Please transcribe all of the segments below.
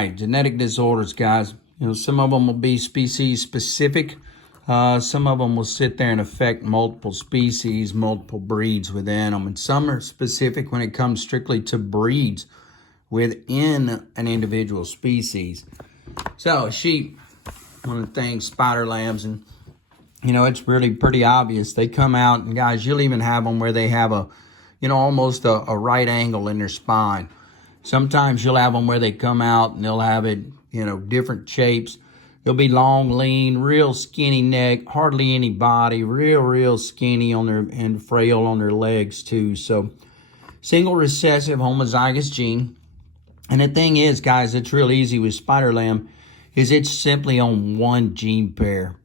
right, genetic disorders, guys. You know, some of them will be species specific. Some of them will sit there and affect multiple species, multiple breeds within them. And some are specific when it comes strictly to breeds within an individual species. So sheep, one of the things, spider lambs, and you know, it's really pretty obvious. They come out, and guys, you'll even have them where they have a, you know, almost a right angle in their spine. Sometimes you'll have them where they come out and they'll have it, you know, different shapes. They'll be long, lean, real skinny neck, hardly any body, real skinny on their, and frail on their legs too. So single recessive homozygous gene. And the thing is, guys, it's real easy with spider lamb, is it's simply on one gene pair.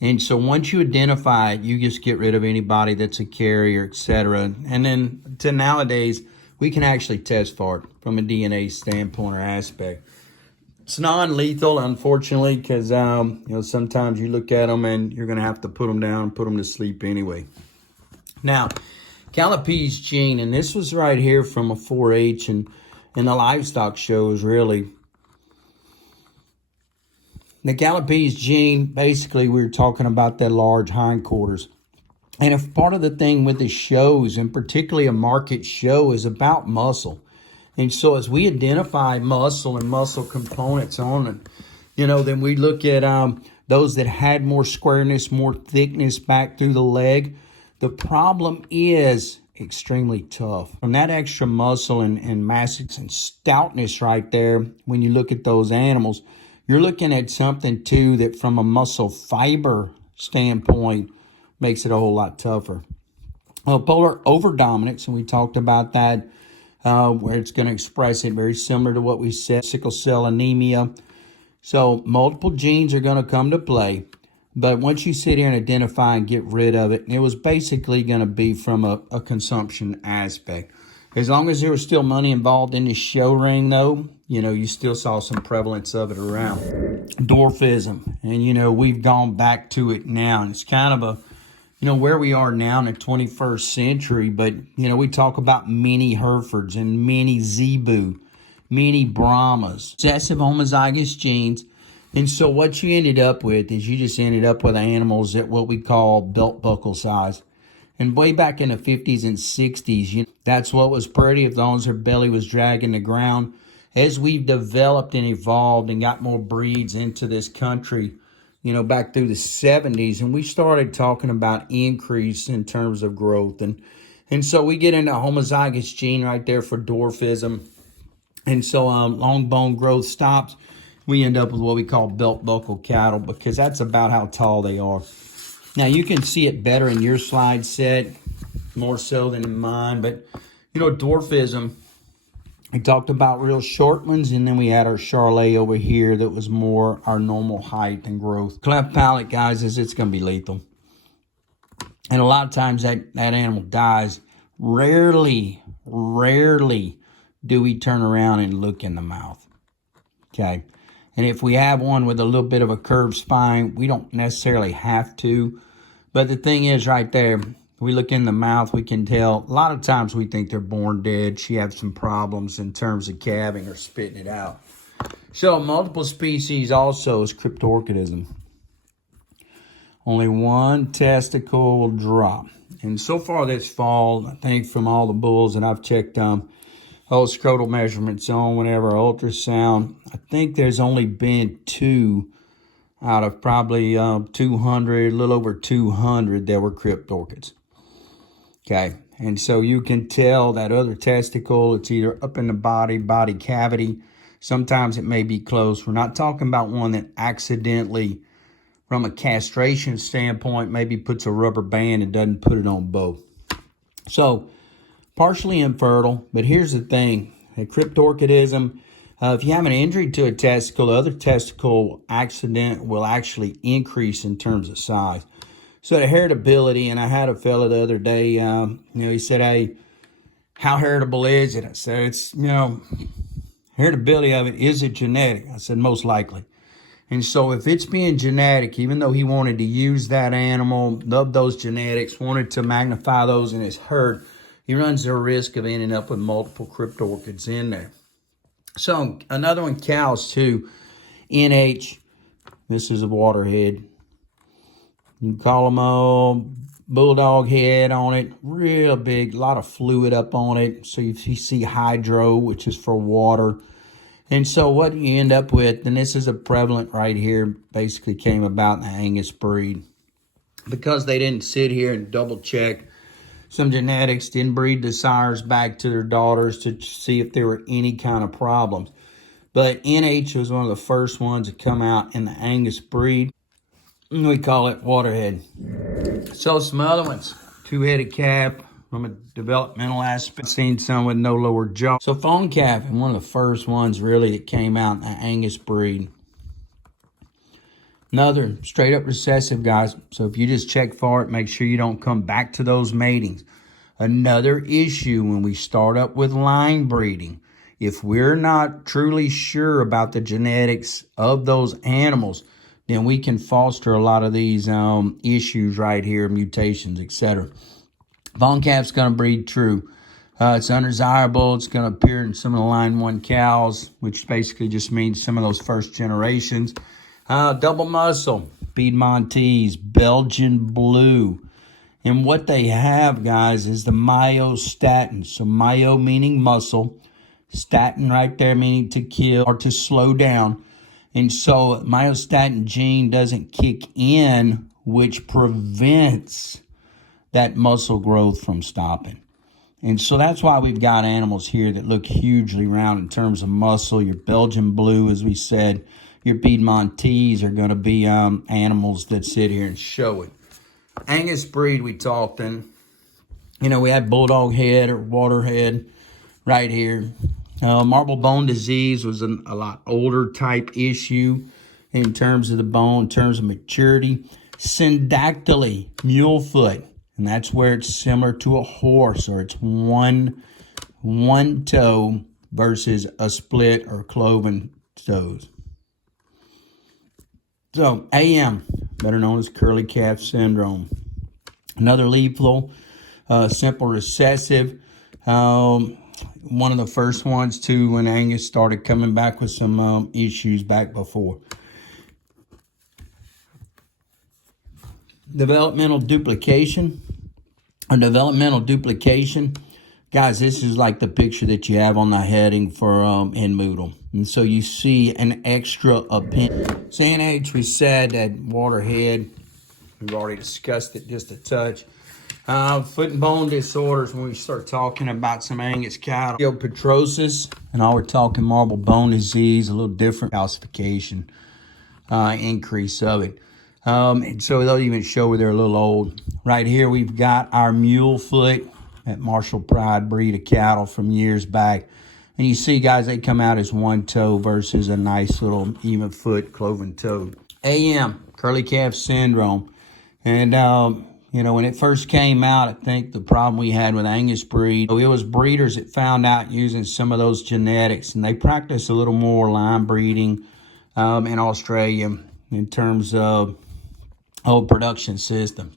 And so once you identify it, you just get rid of anybody that's a carrier, etc. And then to nowadays, we can actually test for it from a DNA standpoint or aspect. It's non-lethal, unfortunately, because you know, sometimes you look at them and you're going to have to put them down and put them to sleep anyway. Now, Callipese gene, and this was right here from a 4-H and in the livestock shows, really. The Callipese gene, basically, we were talking about that large hindquarters. And if part of the thing with the shows, and particularly a market show, is about muscle. And so as we identify muscle and muscle components on it, you know, then we look at those that had more squareness, more thickness back through the leg. The problem is extremely tough. From that extra muscle and mass and stoutness right there, when you look at those animals, you're looking at something too that from a muscle fiber standpoint makes it a whole lot tougher. Polar overdominance, and we talked about that, where it's going to express it very similar to what we said, sickle cell anemia. So multiple genes are going to come to play. But once you sit here and identify and get rid of it, it was basically going to be from a consumption aspect. As long as there was still money involved in the show ring, though, you know, you still saw some prevalence of it around. Dwarfism. And, you know, we've gone back to it now. And it's kind of a, you know, where we are now in the 21st century. But, you know, we talk about mini Herefords and mini Zebu, mini Brahmas, recessive homozygous genes. And so what you ended up with is you just ended up with animals at what we call belt buckle size. And way back in the 50s and 60s, that's what was pretty, as long as their belly was dragging the ground. As we've developed and evolved and got more breeds into this country, you know, back through the 70s, and we started talking about increase in terms of growth. And so we get into homozygous gene right there for dwarfism. And so long bone growth stops. We end up with what we call belt buckle cattle, because that's about how tall they are. Now, you can see it better in your slide set, more so than in mine. But, you know, dwarfism, we talked about real short ones, and then we had our Charolais over here that was more our normal height and growth. Cleft palate, guys, is it's going to be lethal. And a lot of times that animal dies. Rarely do we turn around and look in the mouth. Okay. And if we have one with a little bit of a curved spine, we don't necessarily have to. But the thing is right there, we look in the mouth, we can tell. A lot of times we think they're born dead. She has some problems in terms of calving or spitting it out. So multiple species also is cryptorchidism. Only one testicle will drop. And so far this fall, I think from all the bulls that I've checked scrotal measurements on, whenever ultrasound, I think there's only been 2 out of probably 200, a little over 200 that were cryptorchids. Okay, and so you can tell that other testicle, it's either up in the body cavity. Sometimes it may be close. We're not talking about one that accidentally, from a castration standpoint, maybe puts a rubber band and doesn't put it on both. So, partially infertile, but here's the thing. Cryptorchidism, if you have an injury to a testicle, the other testicle accident will actually increase in terms of size. So the heritability, and I had a fella the other day, you know, he said, hey, how heritable is it? I said, it's, you know, heritability of it, is it genetic? I said, most likely. And so if it's being genetic, even though he wanted to use that animal, loved those genetics, wanted to magnify those in his herd, he runs the risk of ending up with multiple cryptorchids in there. So another one, cows too. NH, this is a waterhead. You can call them a bulldog head on it, real big, a lot of fluid up on it. So you see hydro, which is for water. And so what you end up with, and this is a prevalent right here, basically came about in the Angus breed. Because they didn't sit here and double check some genetics, didn't breed the sires back to their daughters to see if there were any kind of problems. But NH was one of the first ones to come out in the Angus breed. We call it waterhead. So some other ones, two-headed calf from a developmental aspect. Seen some with no lower jaw. So fawn calf, and one of the first ones really that came out in the Angus breed. Another straight up recessive, guys. So if you just check for it, make sure you don't come back to those matings. Another issue when we start up with line breeding, if we're not truly sure about the genetics of those animals, then we can foster a lot of these issues right here, mutations, etc. Fawn calf's going to breed true. It's undesirable. It's going to appear in some of the line 1 cows, which basically just means some of those first generations. Double muscle, Piedmontese, Belgian blue. And what they have, guys, is the myostatin. So myo meaning muscle, statin right there meaning to kill or to slow down. And so myostatin gene doesn't kick in, which prevents that muscle growth from stopping. And so that's why we've got animals here that look hugely round in terms of muscle. Your Belgian blue, as we said, your Piedmontese are going to be animals that sit here and show it. Angus breed we talked, and we had bulldog head or waterhead right here. Marble bone disease was a lot older type issue in terms of the bone, in terms of maturity. Syndactyly, mule foot, and that's where it's similar to a horse, or it's one toe versus a split or cloven toes. So AM, better known as curly calf syndrome. Another lethal, simple recessive. One of the first ones too when Angus started coming back with some issues back before. Developmental duplication. Guys, this is like the picture that you have on the heading for in Moodle. And so you see an extra opinion. CNH, we said that waterhead, we've already discussed it just a touch. Foot and bone disorders, when we start talking about some Angus cattle. Osteopetrosis, and all we're talking marble bone disease, a little different calcification, increase of it. And so they'll even show where they're a little old. Right here, we've got our mule foot, that Marshall Pride breed of cattle from years back. And you see, guys, they come out as one toe versus a nice little even foot, cloven toe. AM, curly calf syndrome. And, when it first came out, I think the problem we had with Angus breed, it was breeders that found out using some of those genetics. And they practice a little more line breeding in Australia in terms of production systems.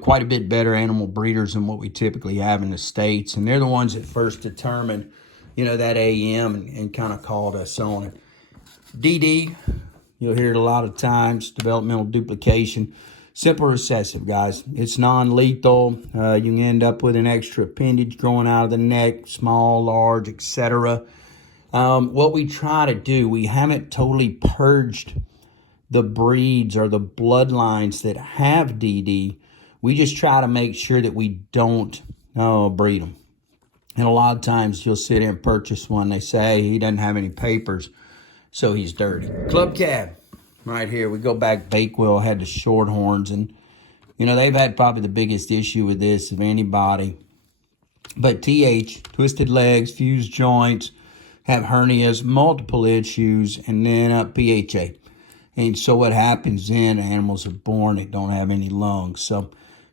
Quite a bit better animal breeders than what we typically have in the States. And they're the ones that first determined, that AM and kind of called us on it. DD, you'll hear it a lot of times, developmental duplication. Simple recessive, guys. It's non-lethal. You can end up with an extra appendage growing out of the neck, small, large, etc. What we try to do, we haven't totally purged the breeds or the bloodlines that have DD. We just try to make sure that we don't breed them. And a lot of times you'll sit there and purchase one. They say he doesn't have any papers, so he's dirty. Club cab, right here. We go back. Bakewell had the short horns, and they've had probably the biggest issue with this of anybody. But TH, twisted legs, fused joints, have hernias, multiple issues, and then PHA. And so what happens then, animals are born that don't have any lungs. So,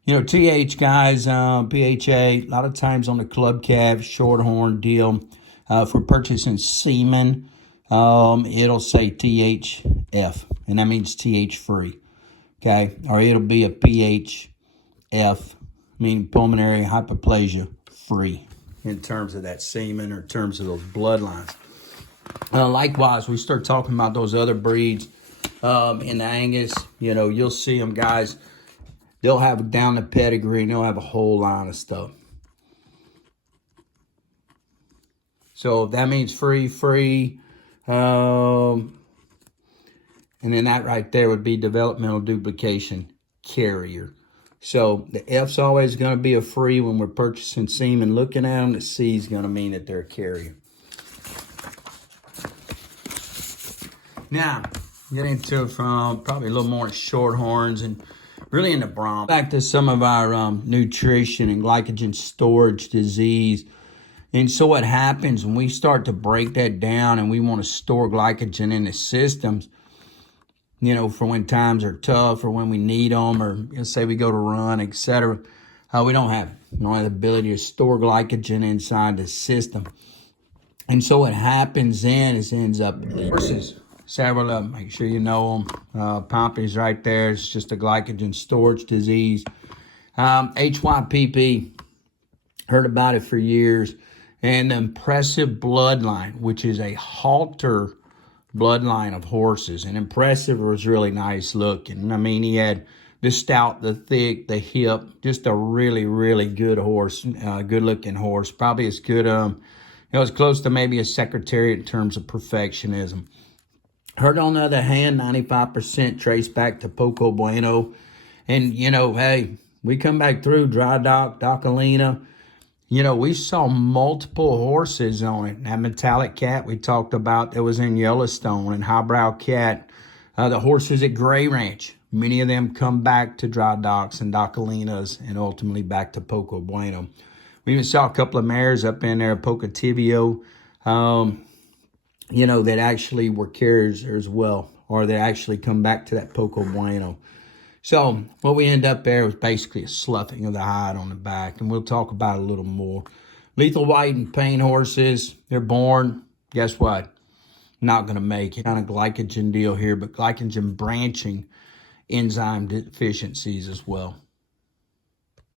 TH, guys, PHA, a lot of times on the club calf, short horn deal. If we're purchasing semen, it'll say THF, and that means TH free, okay? Or it'll be a PHF, meaning pulmonary hyperplasia free in terms of that semen or in terms of those bloodlines. Likewise, we start talking about those other breeds in the Angus. You know, you'll see them guys. They'll have down the pedigree and they'll have a whole line of stuff. So that means free. And then that right there would be developmental duplication carrier. So the F's always going to be a free when we're purchasing semen. Looking at them, the C is going to mean that they're a carrier. Now, get into it from probably a little more shorthorns and really in the Brahman. Back to some of our nutrition and glycogen storage disease. And so what happens when we start to break that down and we want to store glycogen in the systems, you know, for when times are tough or when we need them, or let's say we go to run, etc. We don't have the ability to store glycogen inside the system. And so what happens then is ends up horses. Several of them, make sure you know them. Pompey's right there. It's just a glycogen storage disease. HYPP, heard about it for years. And the impressive bloodline, which is a halter bloodline of horses. And impressive was really nice looking. I mean, he had the stout, the thick, the hip, just a really, really good horse, good looking horse. Probably as good, as close to maybe a secretariat in terms of perfectionism. Herd, on the other hand, 95% traced back to Poco Bueno. And, you know, hey, we come back through Dry Dock, Docalina. You know, we saw multiple horses on it. That metallic cat we talked about that was in Yellowstone, and highbrow cat. The horses at Gray Ranch. Many of them come back to Dry Docks and Docalinas and ultimately back to Poco Bueno. We even saw a couple of mares up in there, Pocatibio. You know, that actually were carriers as well, or they actually come back to that Poco Bueno. So what we end up there was basically a sloughing of the hide on the back, and we'll talk about it a little more. Lethal white and pain horses, they're born, guess what? Not going to make it. Kind of glycogen deal here, but glycogen branching enzyme deficiencies as well.